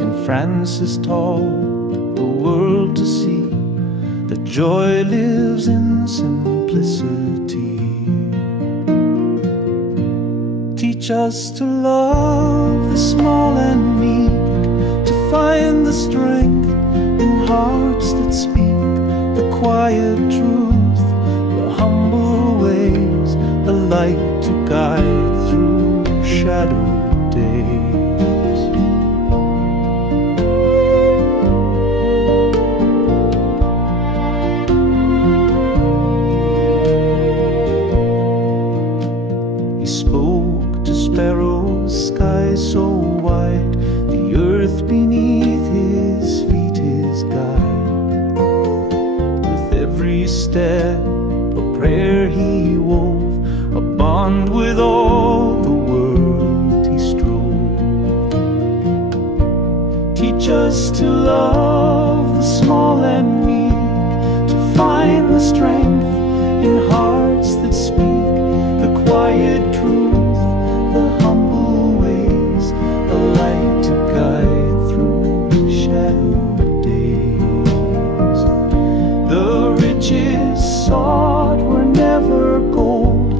St. Francis taught the world to see that joy lives in simplicity. Teach us to love the small and meek, to find the strength in hearts that speak the quiet truth, the humble ways, a light to guide through shadowed days. He spoke to sparrows, sky so wide, the earth beneath his feet his guide. With every step a prayer he wove, a bond with all the world he strove. Teach us to love the small and meek, to find the strength in hearts that speak the quiet truth, the humble ways, a light to guide through shadowed days. The riches sought were never gold,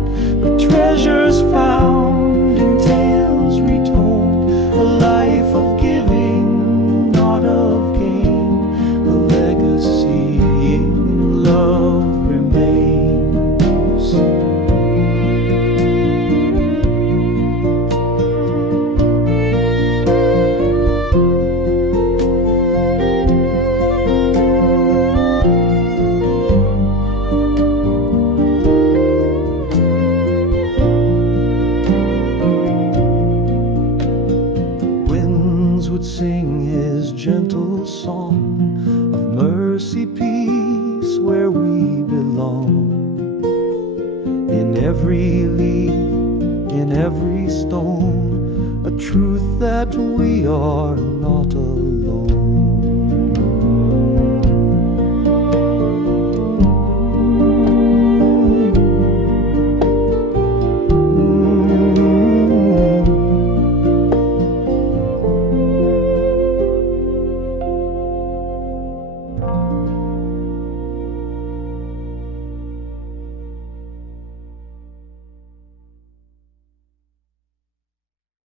but treasures found in tales retold, a life of giving, not of gain, a legacy in love remains. Would sing his gentle song of mercy, peace, where we belong. In every leaf, in every stone, a truth that we are